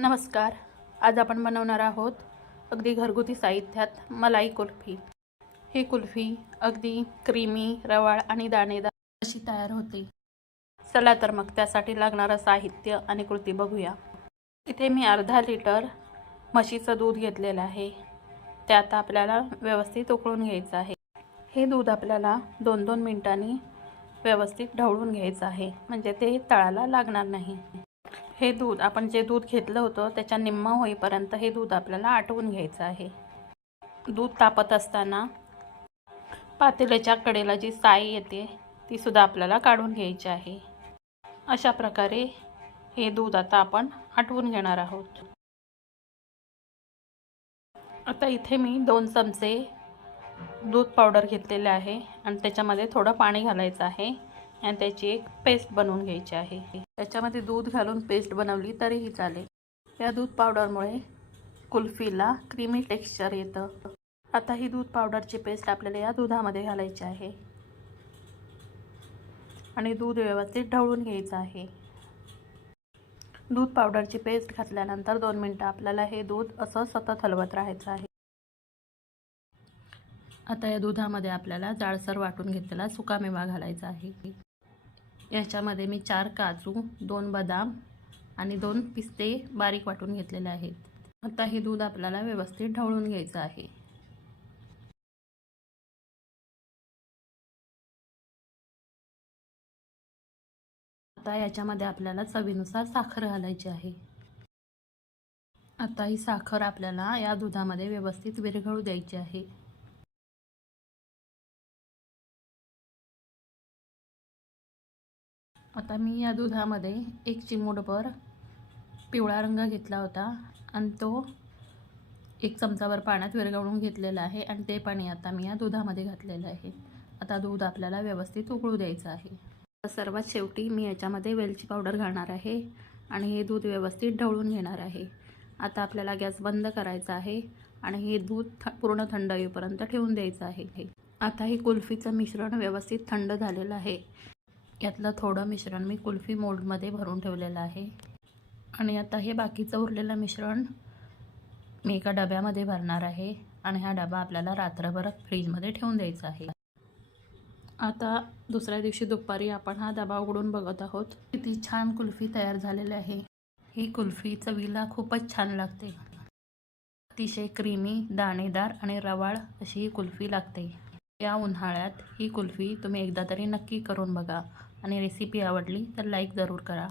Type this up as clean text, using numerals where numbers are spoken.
नमस्कार. आज आपण बनवणार आहोत अगदी घरगुती साहित्यात मलाई कुल्फी. ही कुल्फी अगदी क्रीमी, रवाळ आणि दाणेदार अशी तयार होते. चला तर मग त्यासाठी लागणारं साहित्य आणि कृती बघूया. इथे मी अर्धा लिटर म्हशीचं दूध घेतलेलं आहे. त्यात आपल्याला व्यवस्थित उकळून घ्यायचं आहे. हे दूध आपल्याला 2-2 मिनिटांनी व्यवस्थित ढवळून घ्यायचं आहे, म्हणजे ते तळाला लागणार नाही. हे दूध आपण जे दूध घेतलं होतं त्याच्या निम्मा होईपर्यंत हे दूध आपल्याला आटवून घ्यायचं आहे. दूध तापत असताना पातेल्याच्या कडेला जी साय येते ती सुद्धा आपल्याला काढून घ्यायची आहे. अशा प्रकारे हे दूध आता आपण आटवून घेणार आहोत. आता इथे मी 2 चमचे दूध पावडर घेतलेले आहे आणि त्याच्यामध्ये थोडं पाणी घालायचं आहे आणि त्याची एक पेस्ट बनवून घ्यायची आहे. त्याच्यामध्ये दूध घालून पेस्ट बनवली तरीही चालेल. या दूध पावडरमुळे कुल्फीला क्रीमी टेक्स्चर येतं. आता ही दूध पावडरची पेस्ट आपल्याला या दुधामध्ये घालायची आहे आणि दूध व्यवस्थित ढवळून घ्यायचं आहे. दूध पावडरची पेस्ट घातल्यानंतर 2 मिनिटं आपल्याला हे दूध असं सतत हलवत राहायचं आहे. आता या दुधामध्ये आपल्याला जाडसर वाटून घेतलेला सुकामेवा घालायचा आहे. याच्यामध्ये मी 4 काजू, 2 बदाम आणि 2 पिस्ते बारीक वाटून घेतलेले आहेत. आता हे दूध आपल्याला व्यवस्थित ढवळून घ्यायचं आहे. आता याच्यामध्ये आपल्याला चवीनुसार साखर घालायची आहे. आता ही साखर आपल्याला या दुधामध्ये व्यवस्थित विरघळू द्यायची आहे. आता मी या दुधामध्ये 1 चिमूटभर पिवळा रंग घेतला होता आणि तो 1 चमचाभर पाण्यात विरघळवून घेतलेला आहे आणि ते पाणी आता मी या दुधामध्ये घातलेलं आहे. आता दूध आपल्याला व्यवस्थित उकळू द्यायचं आहे. सर्वात शेवटी मी याच्यामध्ये वेलची पावडर घालणार आहे आणि हे दूध व्यवस्थित ढवळून घेणार आहे. आता आपल्याला गॅस बंद करायचा आहे आणि हे दूध पूर्ण थंड होईपर्यंत ठेवून द्यायचं आहे. आता हे कुल्फीचं मिश्रण व्यवस्थित थंड झालेलं आहे. यातलं थोडं मिश्रण मी कुल्फी मोल्डमध्ये भरून ठेवलेलं आहे आणि आता हे बाकीचं उरलेलं मिश्रण मी एका डब्यामध्ये भरणार आहे आणि हा डबा आपल्याला रात्रभर फ्रीजमध्ये ठेवून द्यायचा आहे. आता दुसऱ्या दिवशी दुपारी आपण हा डबा उघडून बघत आहोत. किती छान कुल्फी तयार झालेली आहे. ही कुल्फी चवीला खूपच छान लागते. अतिशय क्रीमी, दाणेदार आणि रवाळ अशी ही कुल्फी लागते. या उन्हाळ्यात ही कुल्फी तुम्ही एकदा तरी नक्की करून बघा आणि रेसिपी आवडली तर लाईक जरूर करा.